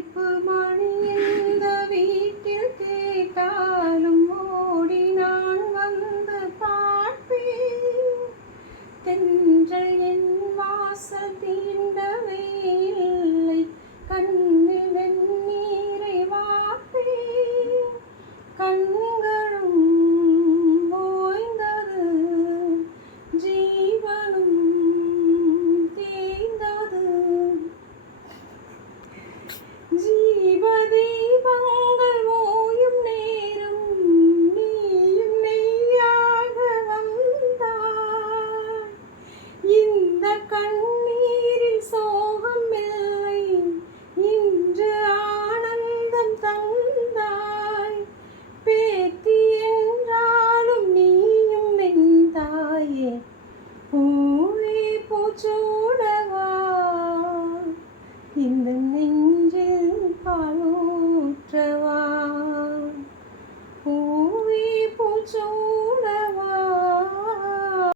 அழைப்பு மணி இந்த வீட்டில் கேட்டாலும் ஓடி நான் வந்து பார்ப்பேன். தென்றல் என் வாசல் தீண்டவே இல்லை, கண்ணில் வெந்நீரை வார்ப்பேன். கண்களும் ஓய்ந்தது, ஜீவனும் தேய்ந்தது. ஜீவதீபங்கள் ஓயும் நேரம் நீயும் நெய்யாக வந்தாய். இந்த கண்ணீரில் சோகம் இல்லை, இன்று ஆனந்தம் தந்தாய். பேத்தி என்றாலும் நீயும் வெந்தாயே, பூவே பூச்சூடவா இந்த